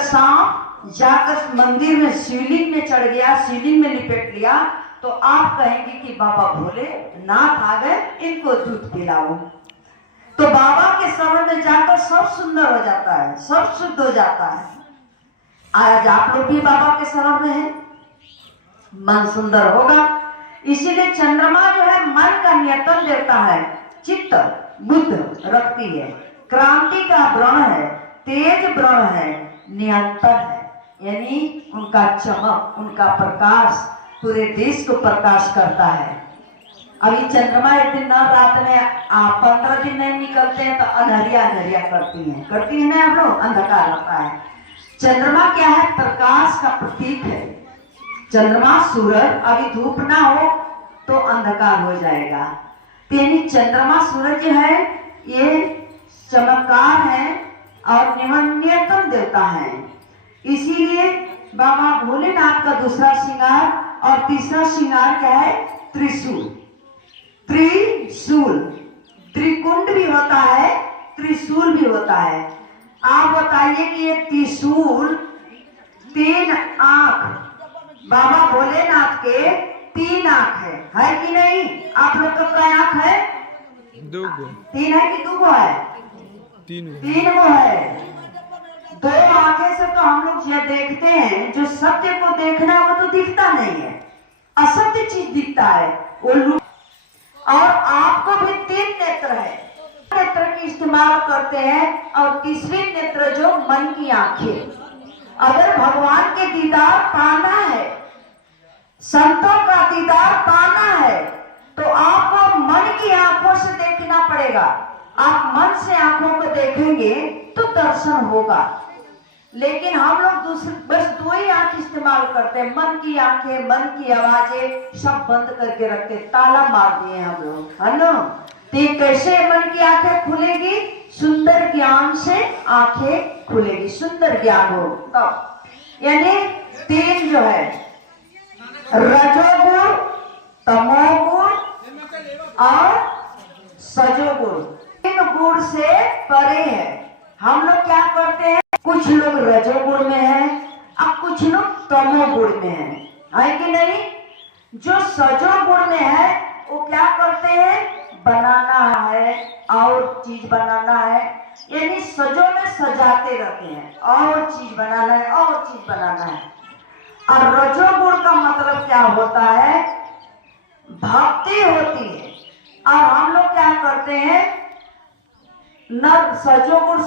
सांप जाकर मंदिर में शिवलिंग में चढ़ गया, शिवलिंग में लिपेट लिया, तो आप कहेंगे कि बाबा भोले नाथ आ गए, इनको दूध पिलाओ। तो बाबा के शरण में जाकर सब सुंदर हो जाता है, सब शुद्ध हो जाता है। आज आप लोग भी बाबा के शरण में हैं, मन सुंदर होगा। इसीलिए चंद्रमा जो है मन का नियंत्रण देता है, चित्त बुद्ध रखती है, क्रांति का व्रण है, तेज व्रण है, नियंत्रण है, यानी उनका चमक, उनका प्रकाश पूरे देश को प्रकाश करता है। अभी चंद्रमा एक दिन न रात में 15 दिन नहीं निकलते हैं तो अंधेरिया अंधेरिया करती है ना आप लोग, अंधकार रहता है। चंद्रमा क्या है? प्रकाश का प्रतीक है। चंद्रमा सूरज, अभी धूप ना हो तो अंधकार हो जाएगा, यानी चंद्रमा सूरज है, ये चमत्कार है और नियंत्रण देता है। इसीलिए बाबा भोलेनाथ का दूसरा श्रृंगार और तीसरा श्रृंगार क्या है? त्रिशूल। त्रिशूल, त्रिकुंड भी होता है, त्रिशूल भी होता है। आप बताइए कि ये त्रिशूल, 3 आंख, बाबा भोलेनाथ के 3 आंख है कि नहीं? आप लोग का क्या आंख है? 2 गो। 3 है कि 2 गो है? 3 गो है। 2 आंखें से तो हम लोग ये देखते हैं, जो सत्य को देखना है वो तो दिखता नहीं है, असत्य चीज दिखता है वो। और आपको भी 3 नेत्र है, नेत्र की इस्तेमाल करते हैं। और तीसरी नेत्र जो मन की आंखें, अगर भगवान के दीदार पाना है, संतों का दीदार पाना है, तो आपको मन की आंखों से देखना पड़ेगा। आप मन से आंखों को देखेंगे तो दर्शन होगा। लेकिन हम लोग बस 2 ही आंख इस्तेमाल करते हैं, मन की आंखें, मन की आवाजें सब बंद करके रखते, ताला मार दिए हम लोग, है ना? तो कैसे मन की आंखें खुलेगी? सुंदर ज्ञान से आंखें खुलेगी, सुंदर ज्ञान हो तब। यानी 3 जो है, रजोगुण, तमोगुण और सजोगुण, 3 गुण से परे है। हम लोग क्या करते हैं? कुछ लोग रजोगुण में है और कुछ लोग तमोगुण में है कि नहीं? जो सजोगुण में है वो क्या करते हैं? बनाना है और चीज बनाना है, यानी सजो में सजाते रहते हैं, और चीज बनाना है और चीज बनाना है। और रजोगुण का मतलब क्या होता है? भक्ति होती है। और हम लोग क्या करते हैं? न सजोगुण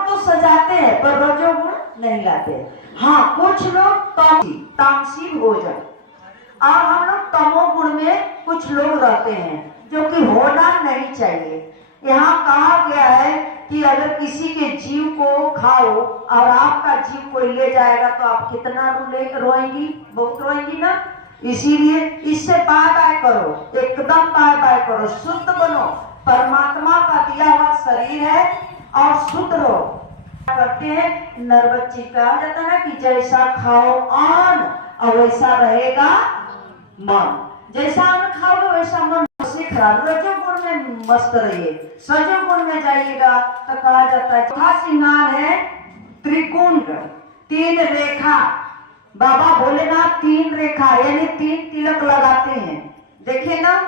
तो सजाते हैं पर रजोगुण नहीं लाते। हाँ, कुछ लोग तामसी भोजन, और हम लोग तमोगुण में कुछ लोग रहते हैं, जो कि होना नहीं चाहिए। यहाँ कहा गया है कि अगर किसी के जीव को खाओ और आपका जीव कोई ले जाएगा तो आप कितना रोएंगी? बहुत रोएंगी ना। इसीलिए इससे बाय करो, एकदम बाय करो, शुद्ध बनो। परमात्मा का दिया हुआ शरीर है और शुद्ध रहो। करते हैं, नरबच्ची कहा जाता है कि जैसा खाओ अन्न और वैसा रहेगा मन। जैसा अन्न खाओगे वैसा मन से खराब। रजोगुण में मस्त रहिए, सजोगुण में जाइएगा तो कहा जाता है। चौथा श्रृंगार है त्रिकुंड, 3 रेखा। बाबा भोलेनाथ 3 रेखा यानी 3 तिलक लगाते हैं। देखिए ना,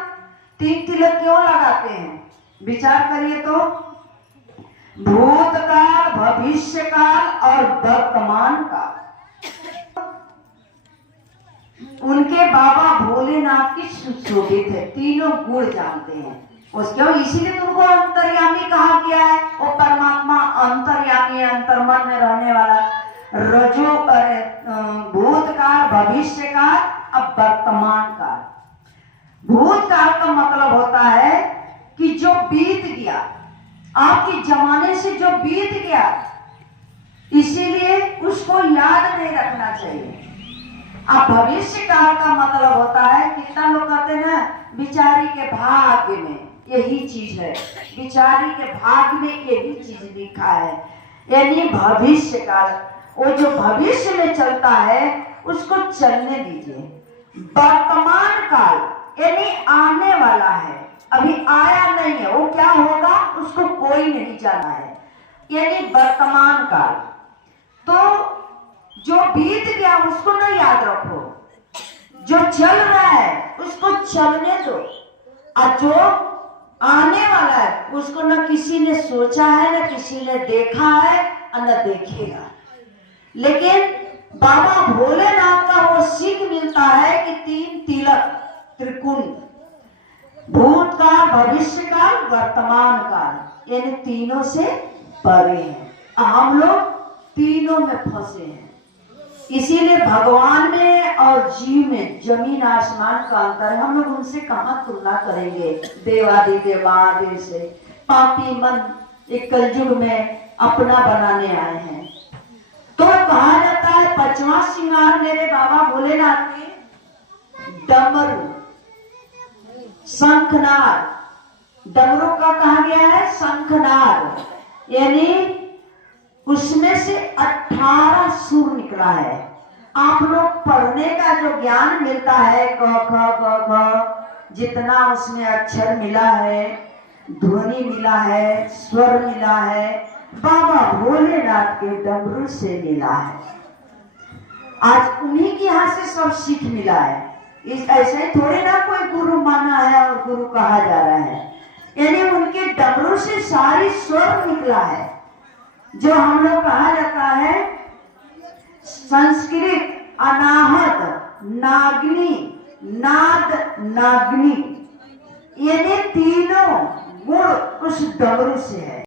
3 तिलक क्यों लगाते हैं? विचार करिए तो। भूतकाल, भविष्य काल और वर्तमान काल, उनके बाबा भोलेनाथ की सुशोभित है, तीनों गुण जानते हैं उसके। इसीलिए तुमको अंतर्यामी कहा गया है। वो परमात्मा अंतर्यामी, अंतर्मन में रहने वाला। रजो भूतकाल, भविष्य काल और वर्तमान काल। भूतकाल का मतलब होता है कि जो बीत गया, आपके जमाने से जो बीत गया, इसीलिए उसको याद नहीं रखना चाहिए। अब भविष्य काल का मतलब होता है, कितना लोग कहते हैं ना, बिचारी के भाग्य में यही चीज है, बिचारी के भाग्य में यही चीज लिखा है। यानी भविष्य काल, वो जो भविष्य में चलता है उसको चलने दीजिए। वर्तमान काल यानी आने वाला है, अभी आया नहीं है, वो क्या होगा उसको कोई नहीं जाना है, यानी वर्तमान काल। तो जो बीत गया उसको ना याद रखो, जो चल रहा है उसको चलने दो, और जो आने वाला है उसको न किसी ने सोचा है, न किसी ने देखा है और न देखेगा। लेकिन बाबा भोलेनाथ का वो सीख मिलता है कि 3 तिलक त्रिकुंड, भूतकाल, भविष्य काल, वर्तमान काल, इन तीनों से परे हैं। हम लोग तीनों में फंसे हैं। इसीलिए भगवान में और जीव में जमीन आसमान का अंतर है। हम लोग उनसे कहां तुलना करेंगे, देवादिदेव महादेव से। पापी मन एक कलयुग में अपना बनाने आए हैं। तो कहा जाता है 5वां श्रृंगार मेरे बाबा भोलेनाथ के डमरू, शंखनाद। डमरू का कहा गया है शंखनाद, यानी उसमें से 18 सुर निकला है। आप लोग पढ़ने का जो ज्ञान मिलता है, क ख ग घ, जितना उसमें अक्षर मिला है, ध्वनि मिला है, स्वर मिला है, बाबा भोलेनाथ के डमरू से मिला है। आज उन्हीं के यहाँ से सब सीख मिला है। इस ऐसे थोड़े ना कोई गुरु माना है और गुरु कहा जा रहा है, यानी उनके डमरू से सारी स्वर निकला है। जो हम लोग कहा जाता है संस्कृत अनाहत नागनी, नाद नागनी, यानी तीनों गुण उस डमरू से है।